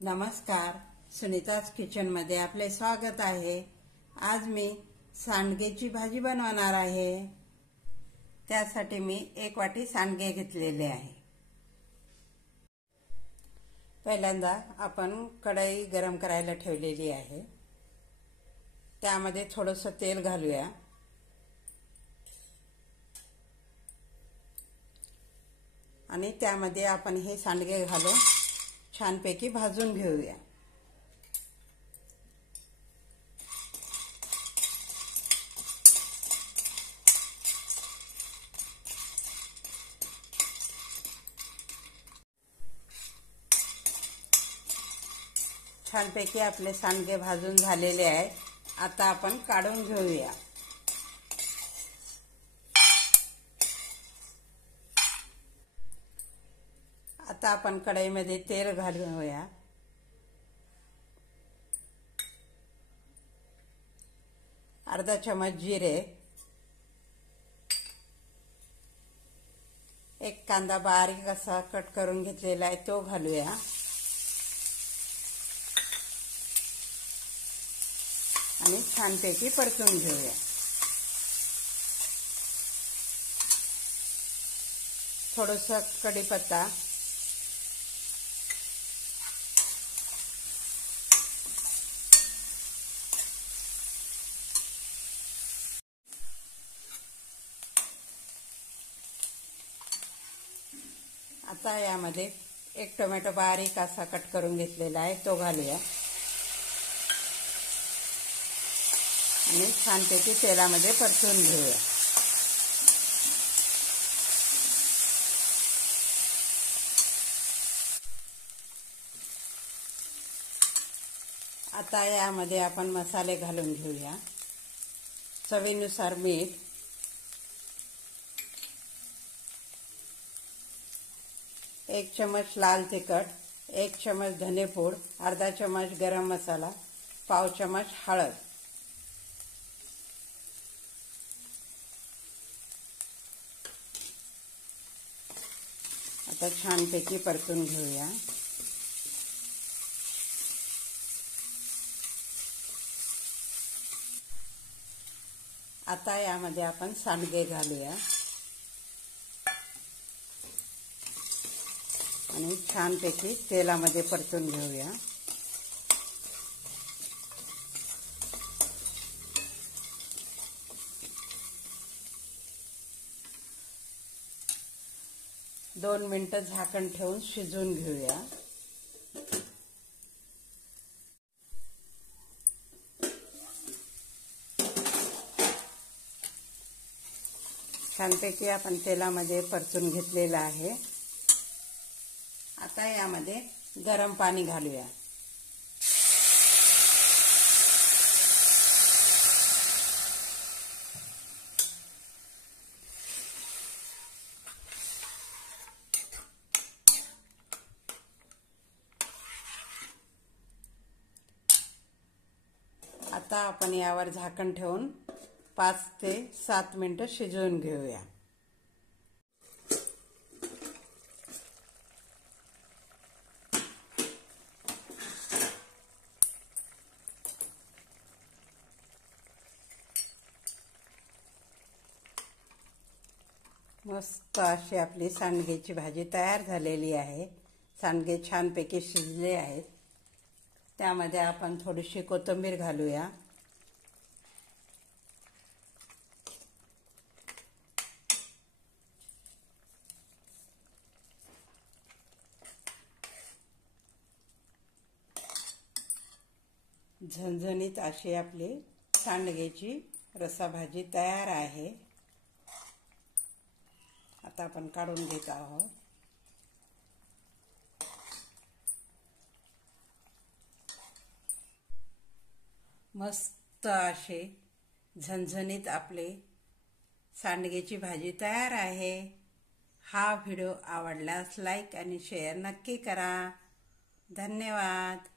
नमस्कार, सुनीताज किचनमध्ये आपले स्वागत आहे। आज मी सांडगेची भाजी बनवणार आहे। त्यासाठी मी 1 वाटी सांडगे घेतलेले आहे। पहिल्यांदा आपण कढई गरम करायला ठेवलेली आहे। त्यामध्ये थोडंसं तेल घालूया आणि त्यामध्ये आपण हे सांडगे घालून छानपैकी भाजून घेऊया। छानपैकी आपले सांडगे भाजून झालेले आहेत। आता आपण काढून घेऊया। आता आपण कढईमध्ये तेल घालूया। अर्धा चमच जिरे, 1 कांदा बारीक असा कट करून घेतलेला आहे तो घालूया आणि छानपैकी परतून घेऊया। थोडंसं कढीपत्ता, आता यामध्ये 1 टोमॅटो बारीक असा कट करून घेतलेला आहे तो घालूया आणि छानपैकी तेलामध्ये परतून घेऊया। आता यामध्ये आपण मसाले घालून घेऊया। चवीनुसार मीठ, 1 चमच लाल तिखट, 1 चमच धनेपूड, अर्धा चमच गरम मसाला, पाव चमच हळद। आता छानपैकी परतून घेऊया। आता यामध्ये आपण सांडगे घालूया आणि छानपैकी तेलामध्ये परतून घेऊया। दोन मिनिटं झाकण ठेवून शिजवून घेऊया। छानपैकी आपण तेलामध्ये परतून घेतलेलं आहे। आता यामध्ये गरम पाणी घालूया। आता आपण यावर झाकण ठेवून 5 ते 7 मिनिटं शिजवून घेऊया। मस्त अशी आपली सांडगेची भाजी तयार झालेली आहे। सांडगे छानपैकी शिजले आहेत। त्यामध्ये आपण थोडीशी कोथिंबीर घालूया। झणझणीत अशी आपली सांडगेची रसाभाजी तयार आहे। आता आपण काढून घेत आहोत। मस्त असे झणझणीत आपले सांडगेची भाजी तयार आहे। हा व्हिडिओ आवडल्यास लाईक आणि शेअर नक्की करा। धन्यवाद।